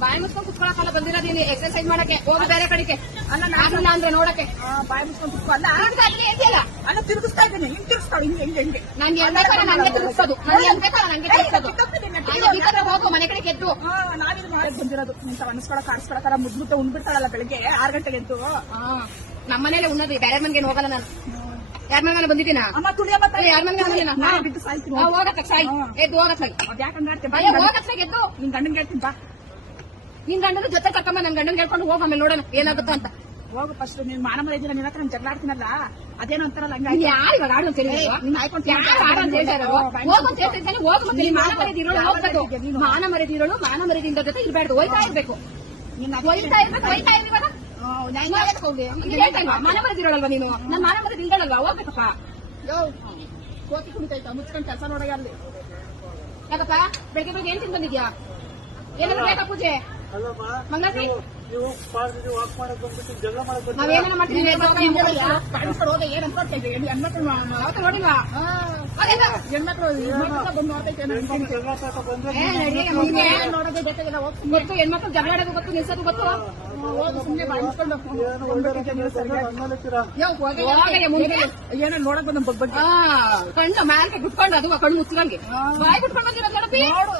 ಬಾಯಿ ಮುಚ್ಕೊಂಡು ಕುತ್ಕೊಳಕಲ್ಲ ಬಂದಿರೋದೀನಿ ಎಕ್ಸರ್ಸೈಸ್ ಮಾಡಕ್ಕೆ ಹೋಗಿ ಬೇರೆ ಕಡೆಗೆ ಅಲ್ಲ ನಾನು ಅಂದ್ರೆ ನೋಡಕ್ಕೆ ಬಾಯಿ ಮುಚ್ಕೊಂಡು ಕುತ್ಕೊಳ್ಳ ಅಲ್ಲ ತಿರುಗಿಸ್ತಾ ಇದ್ದೀನಿ ಹಿಂಗ್ ತಿರುಗಿಸ್ತಾಳೆ ಹಿಂಗೆ ನಂಗೆ ಎಂಬೇಕಾದ್ರೆ ನಂಗೆ ತಿರುಗಿಸೋದು ನಂಗೆ ಎಂಬೇಕಾದ್ರೆ ನಂಗೆ ತಿರುಗಿಸೋದು ಹೋಗು ಮನೆ ಕಡೆ ಗೆದ್ದು ನಾವಿದು ಮಾಡಿ ಬಂದಿರೋದು ಇಂತ ಅನ್ಸ್ಕೊಳಕ್ ಆಡ್ಸ್ಕೊಳಕಲ್ಲ ಮುದ್ಬಿಟ್ಟು ಉಂಡ್ಬಿಡ್ತಾಳಲ್ಲ ಬೆಳಿಗ್ಗೆ 6 ಗಂಟೆಗೆ ಎದ್ದು ನಮ್ಮನೇಲೆ ಉನ್ನೋದು ಬೇರೆ ಮನೆಗೆ ಹೋಗಲ್ಲ ನಾನು ಯಾರ ಮನೆ ಬಂದಿದ್ದೀನ ಅಮ್ಮ ತುಳಿಯ ಯಾರ ಮನೆ ಬಿದ್ದು ಸಾಯ್ತೀನಿ ಹೋಗತ್ತ ಸಾಯಿ ಎದ್ದು ಹೋಗತ್ತ ಯಾಕಂದ್ರೆ ಹೋಗತ್ತ ಗೆದ್ದು ನಿನ್ ಗಂಡನ್ಗೆ ಹೇಳ್ತೀನಿ ಬಾ ನಿನ್ ಗಂಡನ ಜೊತೆ ಕರ್ಕೊಂಬ ನನ್ ಗಂಡನ್ ಹೇಳ್ಕೊಂಡು ಹೋಗ ಆಮೇಲೆ ನೋಡೋಣ ಏನಾಗುತ್ತೋ ಅಂತ ಹೋಗು ಫಸ್ಟ್ ನೀನ್ ಮಾನ ಮರ ಇದ್ದೀರ ನಿನ್ನ ಹತ್ರ ನಾನು ಜಗಳ ಆಡ್ತೀನಲ್ಲ ಅದೇನೋ ಅಂತಾರಲ್ಲ ಹಂಗಾಗಿ ಯಾರು ಇವಾಗ ಆಡು ಅಂತ ಹೇಳಿ ನೀನ್ ಆಯ್ಕೊಂಡು ಯಾರು ಆಡು ಅಂತ ಹೇಳ್ತಾರೆ ಹೋಗು ಅಂತ ಹೇಳ್ತಿದ್ದಾನೆ ಹೋಗು ಮತ್ತೆ ನೀನ್ ಮಾನ ಮರೆದಿರೋಳು ಹೋಗ್ಬೇಕು ಮಾನ ಮರೆದಿರೋಳು ಮಾನ ಮರೆದಿಂದ ಜೊತೆ ಇರ್ಬಾರ್ದು ಹೋಯ್ತಾ ಇರ್ಬೇಕು ಹೋಯ್ತಾ ಇರ್ಬೇಕು ಇವಾಗ ಮಾನ ಮರೆದಿರೋಳಲ್ವಾ ನೀನು ನನ್ ಮಾನ ಮರೆದಿಲ್ದಳಲ್ವಾ ಹೋಗ್ಬೇಕಪ್ಪ ಕೋತಿ ಕುಣಿತೈತ ಮುಚ್ಕೊಂಡ್ ಕೆಲಸ ನೋಡಯ್ಯ ಅಲ್ಲಿ ಯಾಕಪ್ಪ ಬೆಳಿಗ್ಗೆ ಏನ್ ತಿಂದ್ ಬಂದಿದ್ಯಾ ಏನಾದ್ರು ಬೇಕಾ ಪೂಜೆ ಮಂಗಳಾರತಿ ನಾವೇನ ಮಾಡ್ತೀವಿ ಕಾಣಿಸ್ಕೊಂಡು ಹೋದ ಏನ್ ಅನ್ಕೊಳ್ತಾ ಇದ್ದೆ ಹೆಣ್ಮಕ್ಳು ನೋಡಿಲ್ವಾ ಹೆಣ್ಮಕ್ಳು ಬಂದು ನೋಡ್ತೈತೆ ನೋಡೋದೇ ಬೇಕಾಗಿಲ್ಲ ಗೊತ್ತು ಹೆಣ್ಮಕ್ಳು ಜಗಳ ಆಡೋದು ಗೊತ್ತು ನಿಲ್ಸೋದು ಗೊತ್ತು ಹೋಗಿ ಸುಮ್ಮನೆ ಬಾಯಿಸ್ಕೊಂಡು ಏನೋ ನೋಡಕ್ ಬಂದ ಬಗ್ಗೆ ಕಣ್ಣು ಮ್ಯಾಲ್ಗೆ ಬಿಟ್ಕೊಂಡು ಅದು ಕಣ್ಣು ಮುಚ್ಚಿದಂಗೆ ಬಾಯಿ ಬಿಟ್ಕೊಂಡು ಬಂದಿರೋದು ನೋಡು